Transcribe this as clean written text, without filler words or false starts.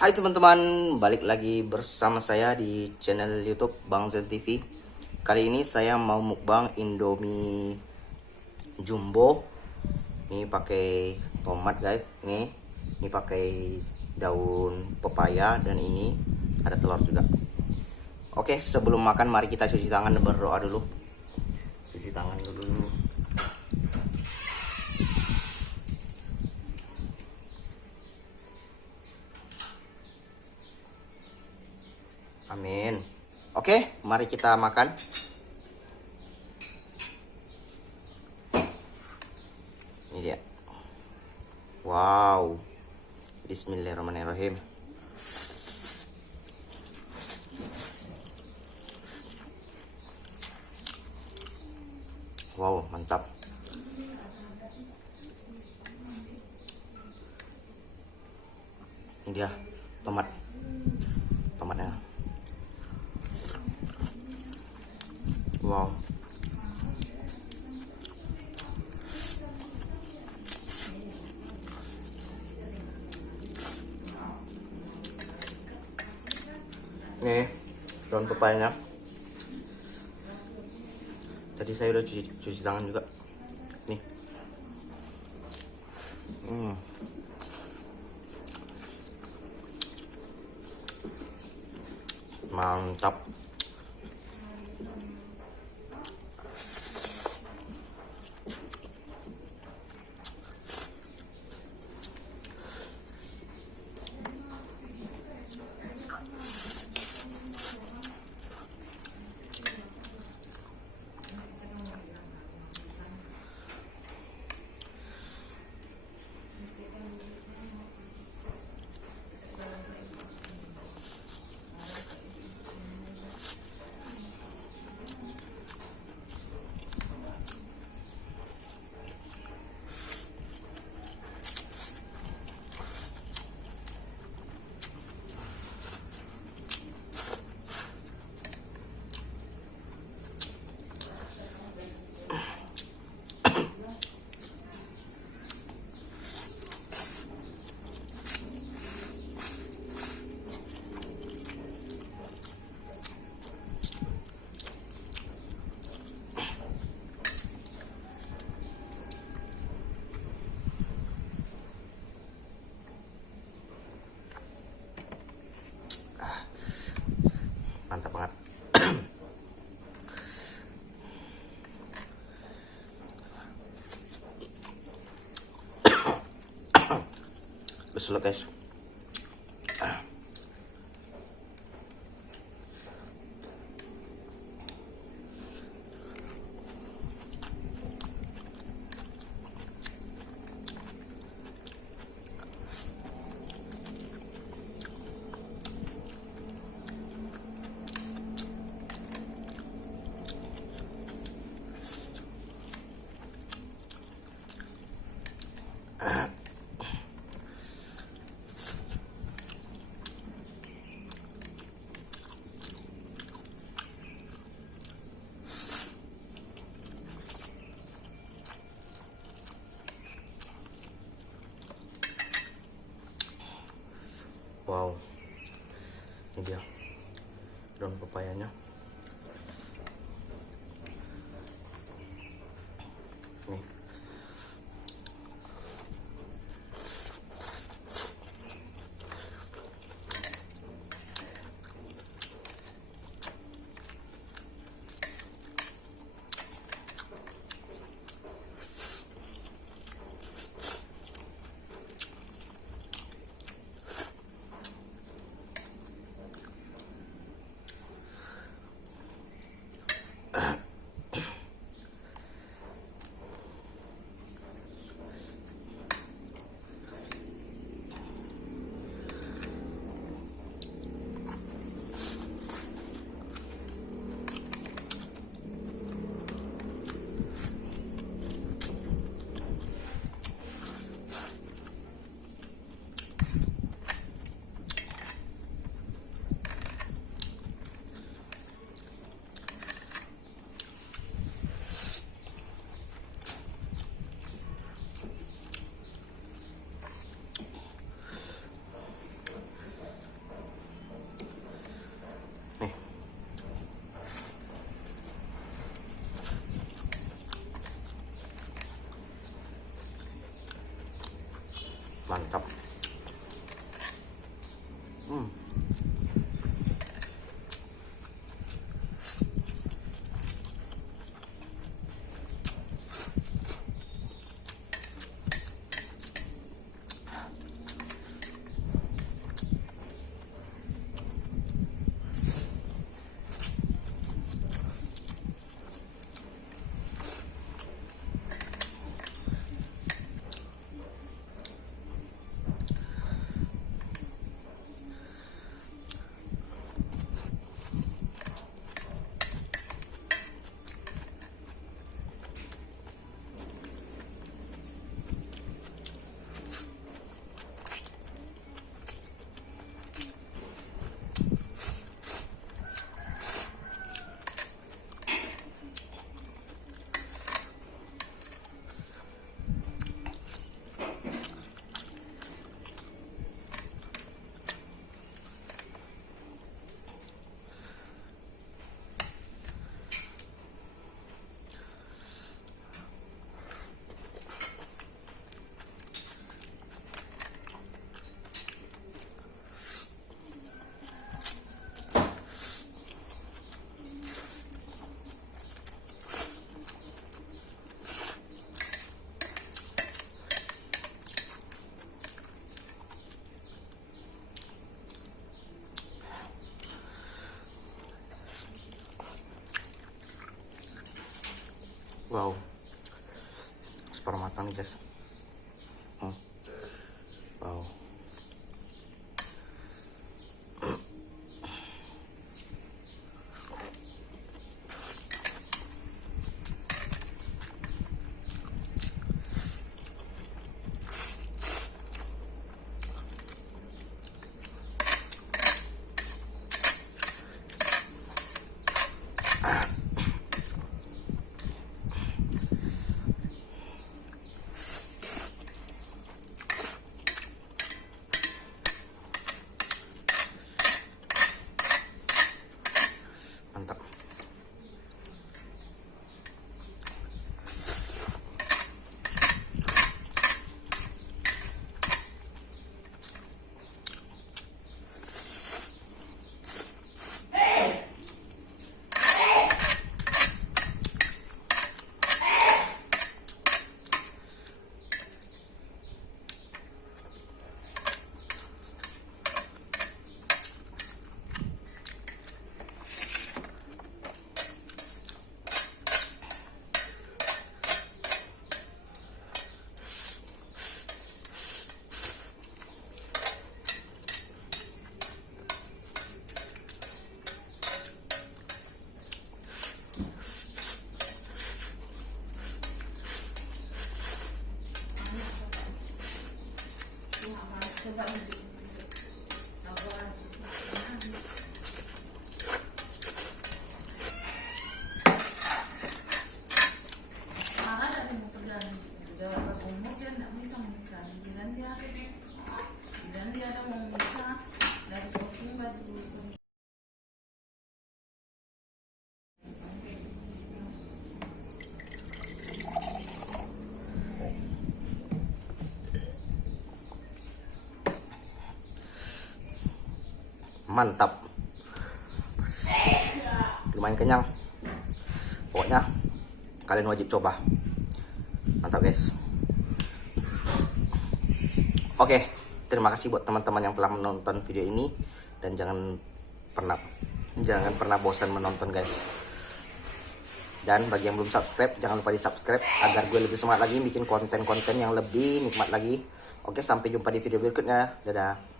Hai teman-teman, balik lagi bersama saya di channel YouTube Bang Zen TV. Kali ini saya mau mukbang Indomie Jumbo. Ini pakai tomat guys, ini pakai daun pepaya dan ini ada telur juga. Oke, sebelum makan mari kita cuci tangan dan berdoa dulu. Cuci tangan dulu. Amin. Oke, mari kita makan. Ini dia. Wow. Bismillahirrahmanirrahim. Wow, mantap. Ini dia tomatnya. Wow. Nih, daun pepayanya. Tadi saya udah cuci tangan juga. Nih. Mantap. Mantap banget. Besul guys. Wow, ini dia daun pepayanya. Nih. Mantap. Wow, super matang nih guys. Wow. Mantap. Mantap, lumayan kenyang. Pokoknya kalian wajib coba. Mantap guys. Oke, terima kasih buat teman-teman yang telah menonton video ini, dan jangan pernah bosan menonton guys. Dan bagi yang belum subscribe, jangan lupa di subscribe agar gue lebih semangat lagi bikin konten-konten yang lebih nikmat lagi. Oke, sampai jumpa di video berikutnya. Dadah.